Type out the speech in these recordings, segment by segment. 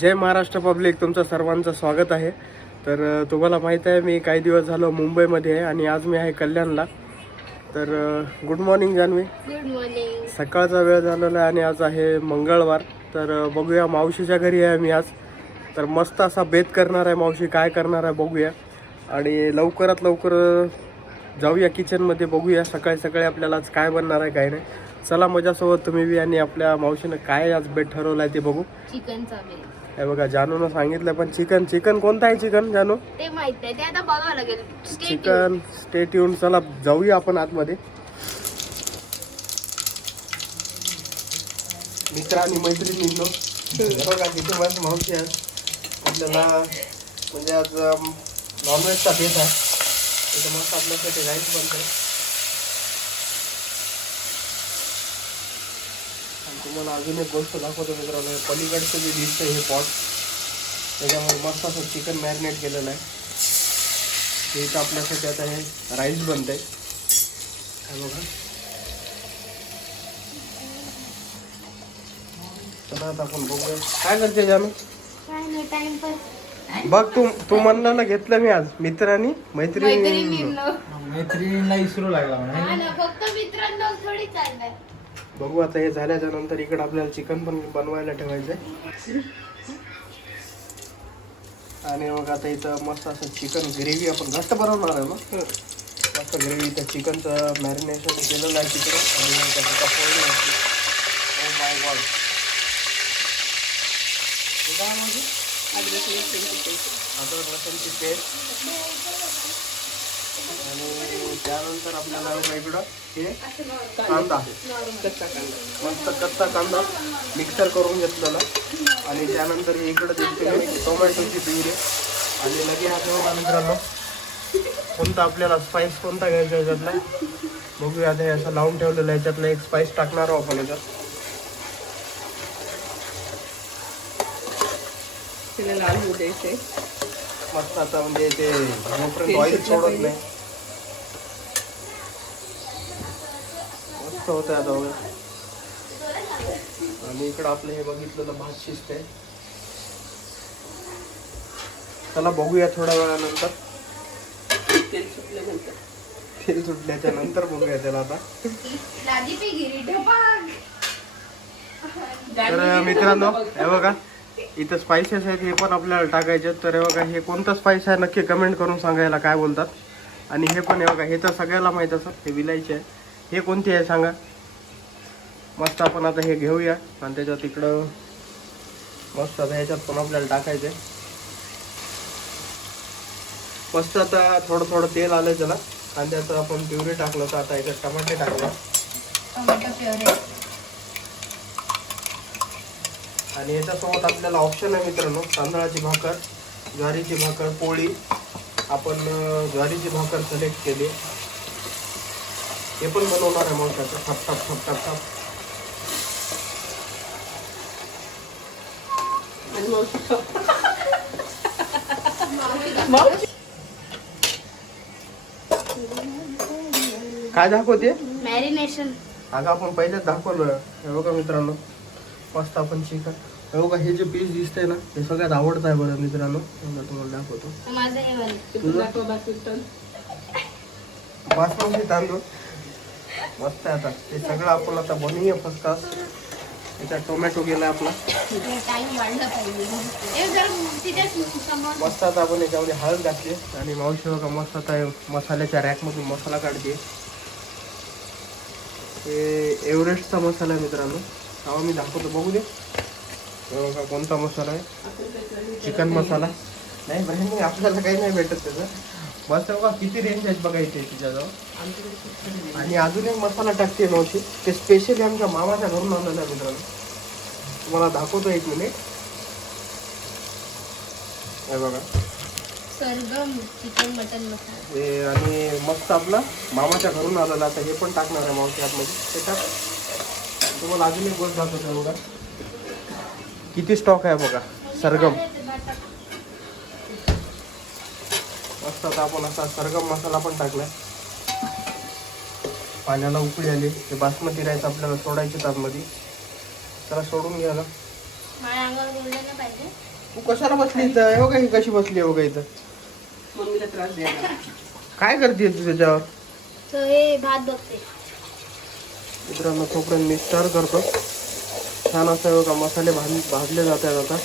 जय Maharashtra public तुमचं सर्वांचं स्वागत आहे. तर तुम्हाला माहीत आहे मी काही दिवस झालो मुंबईमध्ये आहे आणि आज मी आहे कल्याणला. तर good morning Janhavi. Good morning सकाळचा वेळ झालेला आहे आणि आज आहे मंगळवार. तर बघूया मावशीच्या घरी आहे मी आज. तर मस्त असा बेत करणार आहे मावशी काय करणार आहे बघूया. आणि लवकरात लवकर जाऊया किचनमध्ये बघूया सकाळी सकाळी आपल्याला आज काय बनणार आहे काय नाही. चला माझ्यासोबत तुम्ही बी आणि आपल्या मावशीनं काय आज बेत ठरवलं आहे ते बघू. चिकन चावेल हे बघा जानूनं सांगितलं पण चिकन चिकन कोणतं आहे चिकन जानू? ते माहीत आहे ते आता बघावं लागेल. Stay tuned. चिकन स्टेट येऊन चला जाऊया आपण आतमध्ये. मित्र आणि मैत्रिणींनो बघा किती मस्त मावशी आपल्याला म्हणजे आज नॉनव्हेजचा बेत आहे. त्याचं मस्त आपल्यासाठी राईस बनतंय आणि तुम्हाला अजून एक गोष्ट दाखवतो मित्रांनो हे पलीकडचं जे दिसतंय हे पॉट त्याच्यामध्ये मस्त असं चिकन मॅरिनेट केलेलं आहे. हे इथं आपल्यासाठी आता हे राईस बनत आहे काय बघा. चला आता आपण बघूया. काय करते जानू काय नाही टाइमपास बघ तू तू म्हणलं घेतलं मी आज. मित्र आणि मैत्रिणी मैत्रिणींनो. मैत्रिणींना इसरू लागला म्हणा. ना फक्त मित्रांनो थोडी चाललंय. बघू आता हे झाल्याच्यानंतर इकडे आपल्याला चिकन पण बनवायला ठेवायचंय. आणि मग आता इथं मस्त असं चिकन ग्रेव्ही आपण घट्ट बनवणार आहे ना? मस्त ग्रेव्ही इथं चिकनचं मॅरिनेशन केलेलं आहे तिकडे. आणि मग गॉड अद्रक लसूणची पेस्ट. आणि त्यानंतर आपल्याला इकडं. हे कांदा. मस्त कच्चा कांदा. मिक्सर करून घेतलेला. आणि त्यानंतर हे इकडं दिसते टोमॅटोची प्युरी. आणि लगे हा बघा मित्रांनो. कोणता आपल्याला स्पाइस कोणता घ्यायचा याच्यातला? बघूया आता हे असं लावून ठेवलेलं याच्यातला एक स्पाइस टाकणार आहोत आपण याच्यात. तिला लाल होऊ द्यायचे मस्त आता म्हणजे ते जोपर्यंत ऑइल सोडत नाही. मस्त होतं आता बघा. आणि इकडं आपलं हे बघितलेलं भात शिजतंय. चला बघूया थोड्या वेळानंतर. तेल सुटल्यानंतर तेल सुटल्याच्या नंतर बघूया त्याला आता. तर मित्रांनो हे बघा. इथं स्पायसेस आहेत हे पण आपल्याला टाकायचे तर हे बघा हे कोणतं स्पाइस आहे नक्की कमेंट करून सांगायला काय बोलतात. आणि हे पण हे बघा हे तर सगळ्याला माहीत असं हे विलायचे आहे. हे कोणती आहे सांगा. मस्त आपण आता हे घेऊया. आणि त्याच्यात इकडं मस्त आता ह्याच्यात पण आपल्याला टाकायचं मस्त आता थोडं थोडं तेल आलं त्याला. कांद्याचं आपण प्युरी टाकलं तर आता याच्यात टमाटे टाकलं टोमॅटो फेवरेट आणि याच्यासोबत आपल्याला ऑप्शन आहे मित्रांनो तांदळाची भाकर ज्वारीची भाकर पोळी. आपण ज्वारीची भाकर सिलेक्ट केली. हे पण बनवणार आहे मग त्याचं. ठप ठप ठप ठप ठप. काय दाखवते? मॅरिनेशन अगं आपण पहिलेच दाखवलं. हे बघा मित्रांनो. मस्त आपण चिकन. हे बघा हे जे पीस दिसतंय ना हे सगळ्यात आवडत आहे बरं मित्रांनो. तुम्हाला दाखवतो. माझं हे. बासमती तांदूळ. मस्त आहे आता. ते सगळं आपण आता बनवूया फर्स्ट क्लास त्याच्यात टोमॅटो गेला आपला. मस्त आता आपण याच्यामध्ये हळद घातली. आणि मावशी बघा मस्त आता मसाल्याच्या रॅकमधून मसाला काढते. हे एव्हरेस्टचा मसाला आहे मित्रांनो. हा मी दाखवतो. बघू दे. बघा कोणता मसाला आहे? चिकन मसाला? नाही ब्रँड आपल्याला काही नाही भेटत त्याचं. मस्त बघा किती रेंज आहेत बघा इथे तिच्याजवळ. आणि अजून एक मसाला टाकते मावशी ते स्पेशली आमच्या मामाच्या घरून आणलेलं आहे मित्रांनो. तुम्हाला दाखवतो एक मिनिट हे बघा. सरगम चिकन मटन मसाला. हे आणि मस्त आपला मामाच्या घरून आलेला आता हे पण टाकणार आहे मावशी आतमध्ये. ते टाक. तुम्हाला अजून एक गोष्ट दाखवतो बघा किती स्टॉक आहे बघा? सरगम. मस्त आता आपण असा सरगम मसाला पण टाकलाय. पाण्याला उकळी आली. ते बासमती राईस आपल्याला सोडायचे आतमध्ये. त्याला सोडून घ्या ना तू कशाला बसली इथं? हे बघा ही कशी बसली आहे बघा इथं. मम्मीला त्रास द्यायला. काय करते तू त्याच्यावर? हे भात बघते. मित्रांनो तोपर्यंत मिक्सर करतो. छान असं बघा मसाले भाज भाजले जात आहेत आता.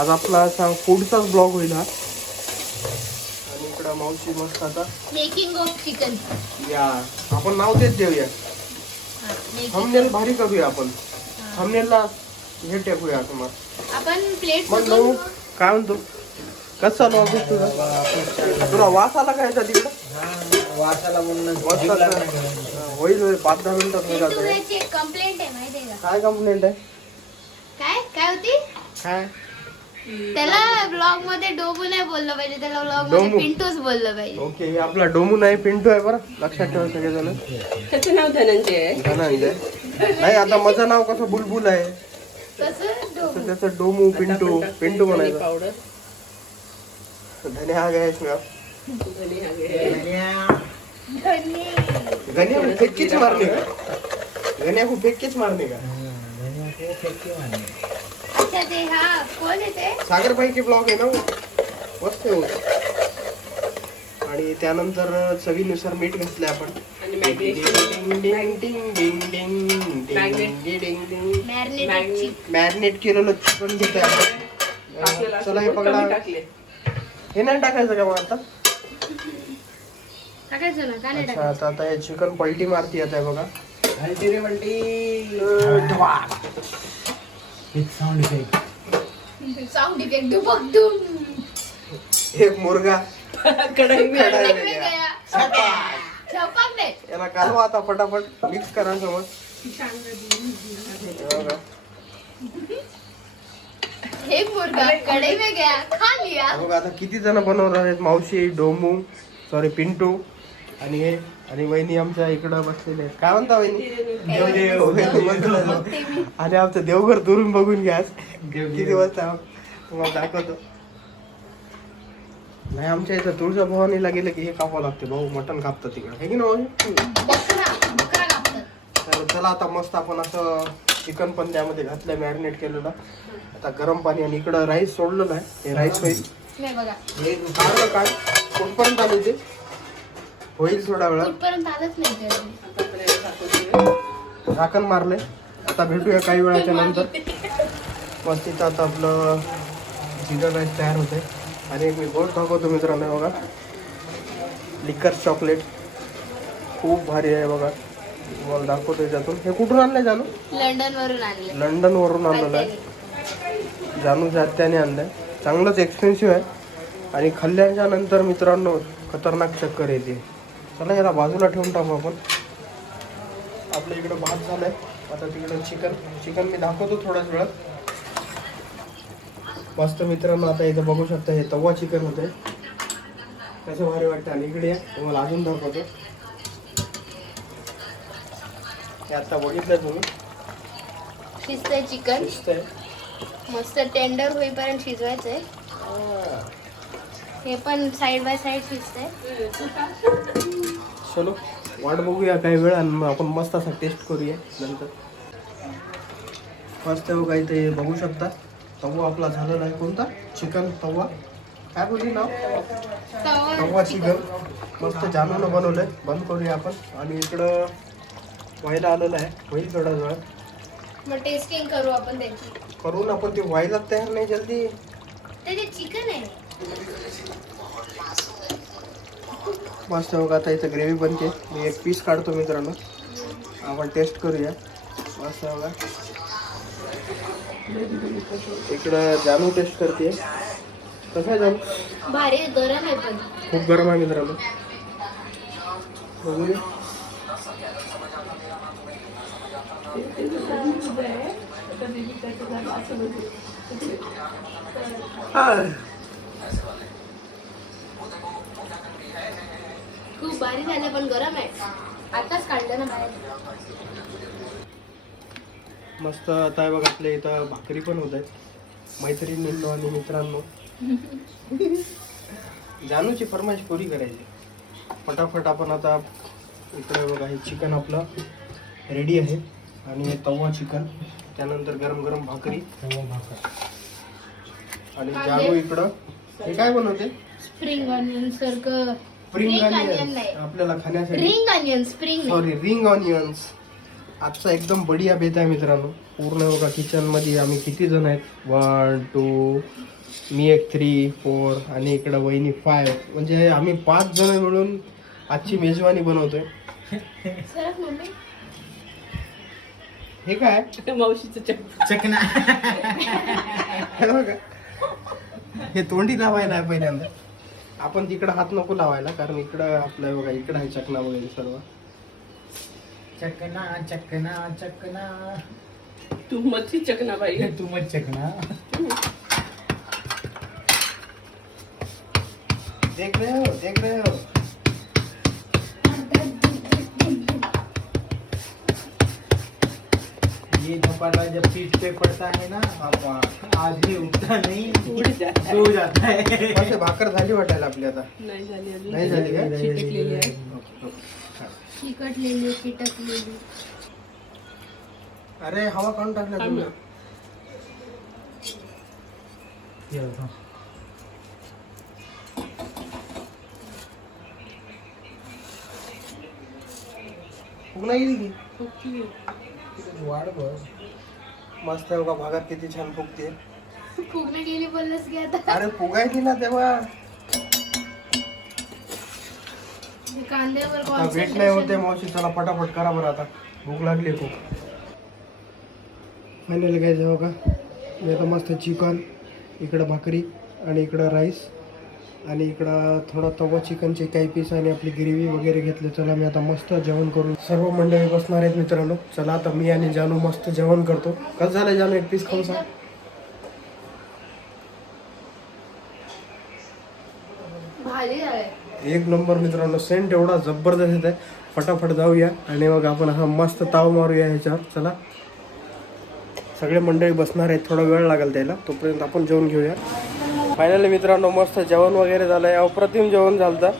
आज आपला असा फूडचाच ब्लॉग होईल हा. आणि इकडं मावशी मस्त आता. मेकिंग ऑफ चिकन या आपण नाव तेच देऊया. थंबनेल भारी करूया आपण. थंबनेलला हे टाकूया तुम्हाला आपण प्लेट मग नऊ काय म्हणतो? कसं चालू ऑफिस तुझा? तुला वास आला काय तिकडं? म्हणून. नाही. करायचं. हा, होईल होईल. पाच दहा मिनिटात. कंप्लेंट आहे माहितीये का काय कंप्लेंट आहे काय? काय होती? काय? त्याला ब्लॉगमध्ये डोबू नाही बोललं पाहिजे त्याला ब्लॉग डोमू. मध्ये पिंटूच बोललं पाहिजे. ओके हे आपला डोमू नाही पिंटू आहे बरं. लक्षात ठेवा सगळेजण. त्याचं नाव धनंजय आहे. धनंजय. नाही आता माझं नाव कसं बुलबुल आहे? कसं तर डोबू त्याचं डोमू पिंटू पिंटू म्हणायचं. पावडर धने हा गॅस मी धने हा घे. गण्या को फेक्कीच मारने का? को का? हं, धनिया को फेकते मारणे. अच्छा ते हा कोण येते सागरबाई के ब्लॉग आहे ना वो. मस्त आहे वो. आणि त्यानंतर चवीनुसार मीठ घातलं आपण. आणि. मॅरिनेट केलेलं चिकन घेतोय आपण. चला हे पकडा. टाकले. हे नाही टाकायचं का मग आता? टाकायचं ना का नाही अच्छा आता आता हे चिकन पलटी मारती आता हे बघा. तिने म्हणती एक साऊंड इफेक्ट साऊंड इफेक्ट दुबक दुम. एक मुर्गा. कढई याला कालवा आता फटाफट. मिक्स करा समज. बघा. मुर्गा कढई में गया खा लिया बघा आता किती जण बनवणार आहेत. मावशी डोमू सॉरी पिंटू. आणि हे आणि वहिनी आमच्या इकडं बसलेले आहेत. काय म्हणता वहिनी? आणि आमचं देवघर दुरून बघून घ्या किती वाजता तुम्हाला दाखवतो. नाही आमच्या इथं तुळजाभवानीला गेलं की हे कापावं लागते. भाऊ मटण कापतात तिकडे. हे की ना तर चला आता मस्त आपण असं चिकन पण त्यामध्ये घातलं मॅरिनेट केलेलं. आता गरम पाणी आणि इकडं राईस सोडलेलं आहे. हे राईस होईल. नाही बघा. हे काढलं काय कुठपर्यंत आले ते? होईल थोडा वेळा. कुठपर्यंत आलंच नाही झाकण मारले आता भेटूया काही वेळाच्या नंतर. मस्त इथं आता आपलं चिकन राईस तयार होते आणि एक मी गोष्ट दाखवतो मित्रांनो हे बघा. लिकर चॉकलेट खूप भारी आहे बघा. तुम्हाला दाखवतो याच्यातून हे कुठून आणलंय जानू? लंडन वरून आणले लंडन वरून आणलेलं आहे जानूच्या आत्याने आणलंय. चांगलंच एक्सपेन्सिव्ह आहे. आणि खाल्ल्याच्या नंतर मित्रांनो खतरनाक चक्कर येते. चला याला बाजूला ठेवून टाकू आपण. आपल्या इकडं भात झालाय. आता तिकडं चिकन चिकन मी दाखवतो थोड्याच वेळात. मस्त मित्रांनो आता इथं बघू शकता हे तवा चिकन होतंय. कसं भारी वाटतं. आणि इकडे या तुम्हाला अजून दाखवतो. हे आता बघितलं तुम्ही. शिजतंय चिकन. दिसतंय मस्त टेंडर होईपर्यंत शिजवायचंय. हे. पण साईड बाय साईड शिजतंय. चलो वाट बघूया काही वेळ आणि मग आपण मस्त असा टेस्ट करूया नंतर. मस्त बघा इथे बघू शकता. तवा आपला झालेला आहे कोणता? चिकन तवा काय बोलली नाव? तवा चिकन. मस्त जानूनं बनवलंय. बंद करूया आपण. आणि इकडं व्हायला आलेलं आहे. होईल थोडा वेळ. मग टेस्टिंग करू आपण त्याची. करून आपण ते व्हायला तयार नाही जल्दी. त्याचे चिकन आहे. मस्त बघा आता इथं ग्रेव्ही बनते. मी एक पीस काढतो मित्रांनो. आपण टेस्ट करूया. मस्त बघा. इकडं जानू टेस्ट करते. कसं आहे जानू? भारी गरम आहे पण. खूप गरम आहे मित्रांनो. बघूया. हा. खूप भारी झालं पण गरम आहे. आताच काढलं ना बाहेर. मस्त आता हे बघा आपल्या इथं भाकरी पण होत आहेत. मैत्रिणींनो आणि मित्रांनो. जानूची फरमाईश पुरी करायची? फटाफट आपण आता इकडे बघा हे चिकन आपलं रेडी आहे. आणि हे तवा चिकन त्यानंतर गरम गरम भाकरी. तवा भाकर. आणि जानू इकडं हे काय बनवते? स्प्रिंग ऑनियन सारखं. स्प्रिंग Spring onion ऑनियन नाही. आपल्याला खाण्यासाठी. Ring onion spring sorry ring onions आजचा एकदम बढिया बेत आहे मित्रांनो. पूर्ण बघा किचनमध्ये आम्ही किती जण आहेत? वन टू मी एक थ्री फोर आणि इकडं वहिनी फाय म्हणजे आम्ही पाच जण मिळून आजची मेजवानी बनवतोय. हे काय? मावशीचं चक. चकना. हे बघा. हे तोंडी लावायला आहे पहिल्यांदा. आपण तिकडं हात नको लावायला कारण इकडं आपलं बघा इकडं आहे चकना वगैरे सर्व. चकना चकना चकना. तू मच्छी चकना बाई. तू मत चकना. देख रहे हो देख रहे हो. ये धपाटा जब पीठ पे पड़ता है ना पापा आदमी उठता नहीं उड जात सो जाता है असे भाकर झाली वाटायला आपली आता नाही झाली अजून नाही झाली का? चिटकलेली आहे. हा. चिकटलेली चिटकलेली अरे हवा काढून टाकल्या थांब तुम्ही ना. ये बघा. फुगला गेली की ओके. वाढ बघ मस्त आहे बघा भागात किती छान फुगते फुगणं गेली बोललंस की आता. अरे फुगायची ना तेव्हा. कांद्यावर आता वेट नाही होते मावशी चला पटापट करा बरं आता. भूक लागली खूप. फायनली काय जाऊ का? मी आता मस्त चिकन इकडं भाकरी आणि इकडं राईस आणि इकडं थोडा तवा चिकनचे काही पीस आणि आपली ग्रेव्ही वगैरे घेतले. चला मी आता मस्त जेवण करून सर्व मंडळी बसणार आहेत मित्रांनो. चला आता मी आणि जानू मस्त जेवण करतो. कसं झालं जानू एक पीस खाऊन सांग. एक नंबर मित्रांनो सेंट एवढा जबरदस्त येत आहे. फटाफट जाऊया आणि मग आपण हा मस्त ताव मारूया ह्याच्यावर. चला. सगळे मंडळी बसणार आहेत थोडा वेळ लागेल त्याला. तोपर्यंत आपण जेवण घेऊया. फायनली मित्रांनो मस्त जेवण वगैरे झालं. आहे अप्रतिम जेवण झालं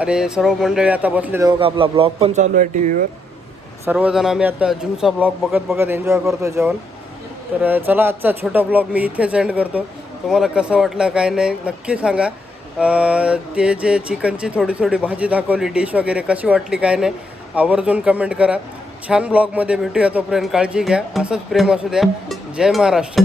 आणि सर्व मंडळी आता बसले तेव्हा का आपला ब्लॉग पण चालू आहे टी व्हीवर सर्वजण आम्ही आता जूचा ब्लॉग बघत बघत एन्जॉय करतो जेवण. तर चला आजचा छोटा ब्लॉग मी इथेच एंड करतो. तुम्हाला कसं वाटलं काय नाही नक्की सांगा. ते जे चिकनची थोडी थोडी भाजी दाखवली डिश वगैरे कशी वाटली काय नाही आवर्जून कमेंट करा. छान ब्लॉगमध्ये भेटूया तोपर्यंत. काळजी घ्या. असंच प्रेम असू द्या. जय महाराष्ट्र.